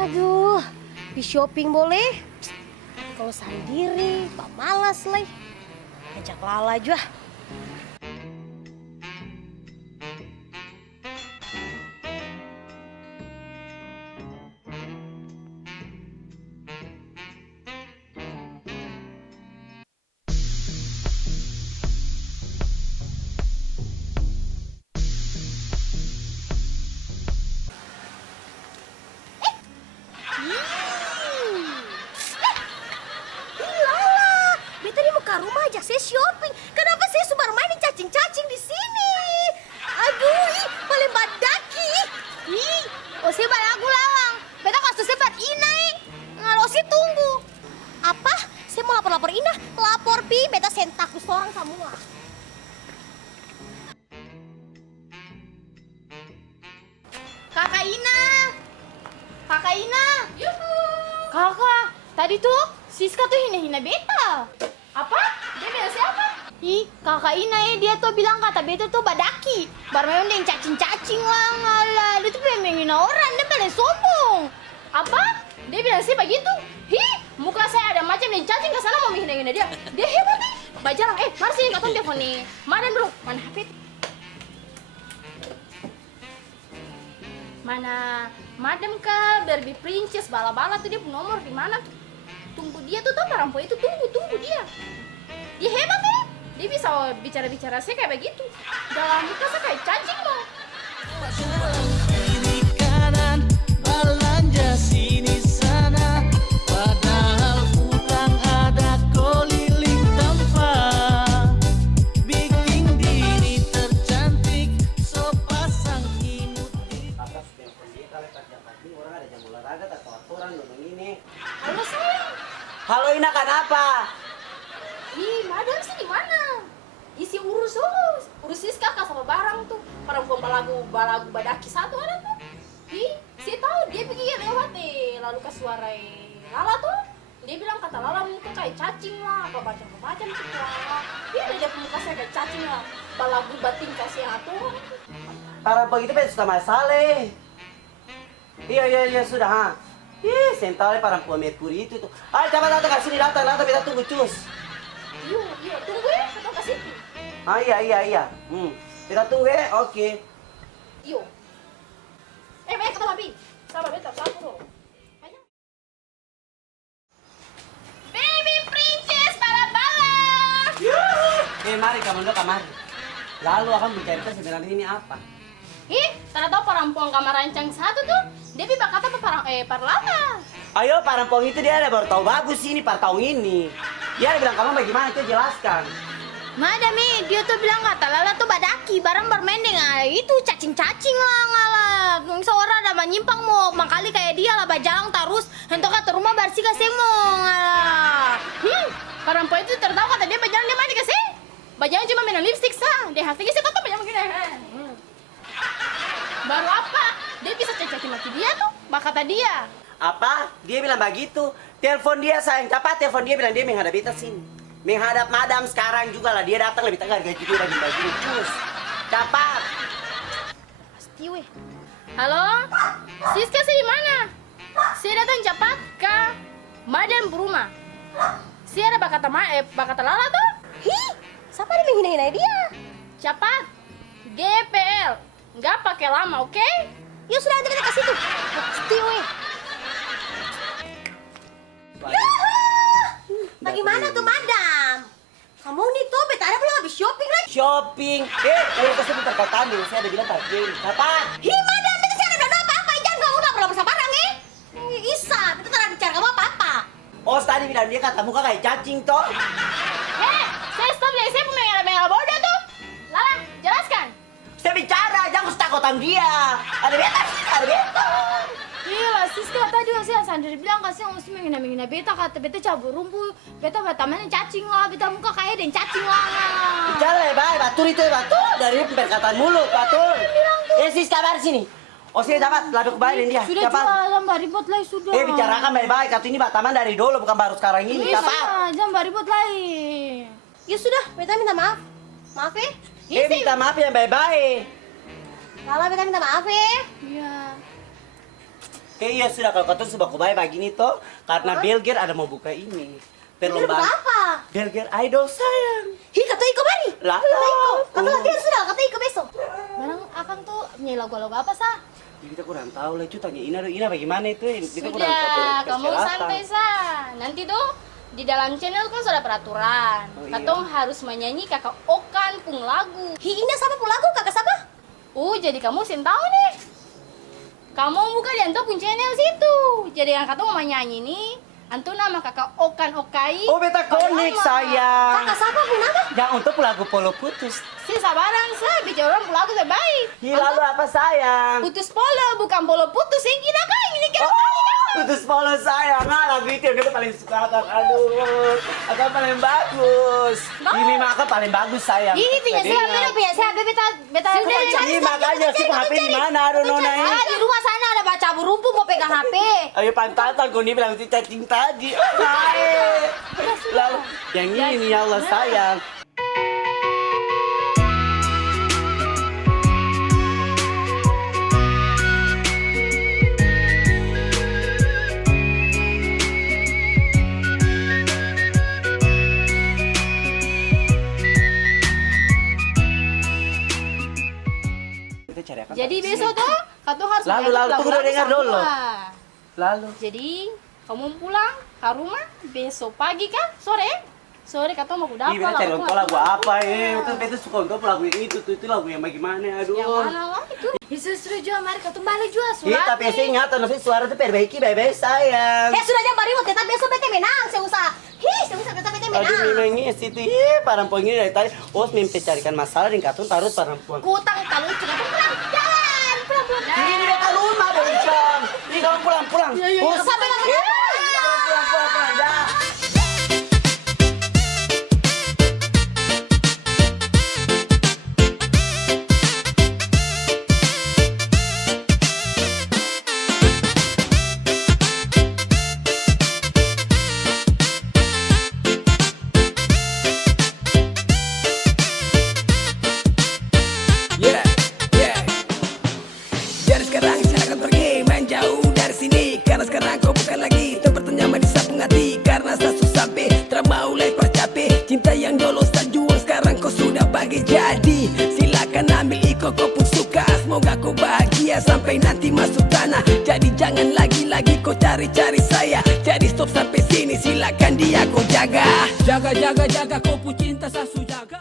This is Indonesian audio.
Aduh, di shopping boleh? Kalau sendiri, pak malas lah. Ajak Lala aja. Rumah ajak saya shopping. Kenapa saya suka main cacing-cacing di sini? Aduh, paling badaki. Ih, saya balagu lawang. Beta kasih sebat Ina. Ngalo sih tunggu. Apa? Saya mau lapor-lapor Ina. Lapor pi, beta sentak seorang semua. Kakak Ina. Kakak Ina. Yuhu. Kakak, tadi tuh Siska tuh hina-hina beta. Apa? Dia bilang siapa? Ih, kakak Ina dia tuh bilang kata beta tuh badaki. Baru main cacing-cacing lah, ngalah. Dia tuh pengen menghina orang, dia pengen sombong. Apa? Dia bilang sih begitu? Hi, muka saya ada macam dan cacing ke sana mau menghina-hina dia. Dia hebat nih. Bajalang, mari sini katong telepon nih. Madam dulu, mana HP? Mana Madam kah, Barbie Princess, bala-bala tuh dia punya nomor di mana? Tunggu dia tuh perempuan itu tunggu dia. Dia hebat ya. Dia bisa bicara-bicara saya kayak begitu. Dalam muka saya kayak cacing loh. Kiri kanan belanja sini sana, padahal utang ada keliling tempat. Bikin diri tercantik, sepasang imut di atas telepon dia kali jam pagi orang ada jam olahraga atau aturan ngomong ini. Halo sayang. Halo Ina, kenapa? Ih, Madam sih di mana? Isi urus dulu. Urus Siska sama barang tuh. Perempuan balagu badaki satu ada tuh. Ih, saya tahu dia pergi lewat lalu ke suara Lala tuh. Dia bilang kata Lala muka kayak cacing lah, apa macam sih Lala. Iya, dia muka saya kayak cacing lah. Balagu batin kasih atuh. Perempuan itu sudah masalah. Iya sudah ha. Ih, sental perempuan Merkuri itu tuh. Ayo cepat datang ke sini, datang kita tunggu cus. Yuk, tunggu ya, kita ke situ. Ah iya. Kita tunggu ya, oke. Yuk. Baik kata Papi. Sabar, beta sabar dulu. Baby Princess bala-bala. Mari kamu dulu kamar. Lalu akan bicara sebenarnya ini apa? Ih, karena tahu perempuan kamar rancang satu tuh, dia bisa kata parlana. Ayo perempuan itu dia ada baru tahu bagus ini par tahun ini. Dia bilang kamu bagaimana itu jelaskan. Madam dia tuh bilang kata Lala tuh badaki, barang bermain dengan itu cacing-cacing lah, ngalah. Seorang ada menyimpang mau makali kayak dia lah, bajalang terus. Untuk kata rumah bersih kasih mau, ngalah. Perempuan itu tertawa kata dia bajalan dia mandi kasih. Bajalan cuma main lipstick sah, dia hati sih tetap bajalan begini. Baru apa? Dia bisa cacakin mati dia tuh, kata dia. Apa? Dia bilang begitu. Telepon dia sayang, cepat telepon dia bilang dia menghadap kita sini. Menghadap madam sekarang juga lah, dia datang lebih tengah gaji dia lagi baju cus. Cepat. Pasti weh. Halo? Siska sih di mana? Saya datang cepat ke Madam Bruma. Saya ada bakata Lala tuh. Hi, siapa yang menghina-hina dia? Cepat. GPL. Nggak pakai lama, oke? Ya sudah, nanti kita ke situ. Pasti weh. Bagaimana tuh Madam? Kamu nih tuh beta ada belum habis shopping lagi? Shopping. Udah kasih putar kota dulu, saya ada bilang parkir. Cepat. Hi Madam, beta sih ada bilang apa-apa, jangan kamu udah perlu bersabarang Isa, beta tidak ada bicara kamu apa-apa. Oh tadi bilang dia kata muka kayak cacing toh. Saya stop deh, saya punya mengal bodoh tuh. Lala, jelaskan. Saya bicara, jangan takutan dia. Ada beta sih, ada beta. Iya, Siska tadi saya sendiri bilang kasih yang mesti menghina beta kata beta cabut rumput, beta temannya cacing lah, beta muka kayak dan cacing lah. Bicara ya baik, batur itu ya batur dari perkataan mulut batur. Sis kabar sini. Oh sini dapat laduk baik dia. Sudah jangan ribut lah sudah. Bicarakan baik-baik, kata ini bataman dari dulu bukan baru sekarang ini. Cepat. Jangan ribut lagi. Ya sudah, beta minta maaf. Maaf ya. Minta maaf yang baik-baik. Lala beta minta maaf ya. Iya. Iya sudah kalau kau sudah kubayar begini toh karena Belger ada mau buka ini perlombaan. Apa? Belger Idol sayang. Hi, kata Iko bari. Lala. Kata latihan sudah, kata Iko besok. Barang akang tuh nyanyi lagu-lagu apa sah? Kita kurang tahu lah, cu tanya Ina bagaimana itu? Kita kurang Sudah, tahu kamu santai sah. Nanti tuh di dalam channel kan sudah peraturan. Oh, iya. Katong harus menyanyi kakak Okan pung lagu. Hi, Ina siapa pung lagu? Kakak siapa? Jadi kamu sin tahu nih. Kamu buka di Anto pun channel situ. Jadi yang katong mau nyanyi nih. Anto nama kakak Okan Okai. Oh beta konek sayang. Kakak siapa pun nama? Yang untuk lagu polo putus. Si sabaran sah, bicara orang pun lagu terbaik. Hi, lalu apa sayang? Putus polo, bukan polo putus. Yang kita kan ini kan. Putus polo sayang. Lagu itu yang kita paling suka kan. Aduh, akan paling bagus. Ini mah akan paling bagus sayang. Ini punya siapa, beta Sudah, Ini makanya sih HP di mana? Aduh nona ini. di rumah sana ada baca rumput mau pegang HP. Ayo pantatan kau ini bilang chatting tadi. Hai. Lalu yang ini ya Allah sayang. Kita cari apa? Jadi besok tuh, kamu harus Lalu, menyanyi tunggu lagu-lagu dengar semua. dulu. Lalu. Jadi kamu pulang ke rumah besok pagi kan sore kamu mau kuda Iya, cari untuk lagu apa ya? Itu suka untuk lagu yang itu lagu yang bagaimana? Aduh. yang mana lah itu? Justru juga mari kau balik juga Iya, surat. tapi saya ingat, nanti suara itu perbaiki, baik-baik sayang. Sudah jam baru tetap besok bete menang, saya usah tetap bete Aduh, menang. memang ini situ, perempuan ini dari tadi, mimpi carikan masalah dengan katun taruh perempuan. Kutang kamu cuma pulang jalan pulang. Ini beta rumah, Bencong. Ini kamu pulang. Sampai lama Pulang, dah. Yeah, yeah. Jadi sekarang silakan pergi menjauh dari sini. Karena sekarang kau bukan lagi tempat nyaman di sapung hati. Karena satu sampai termau lebar capek. Cinta yang dulu tak jual sekarang kau sudah bagi jadi. Silakan ambil iko kau pun suka. Semoga kau bahagia sampai nanti masuk tanah. Jadi jangan lagi-lagi kau cari-cari saya. Jadi stop sampai sini silakan dia kau jaga. Jaga kau pun cinta sasu jaga.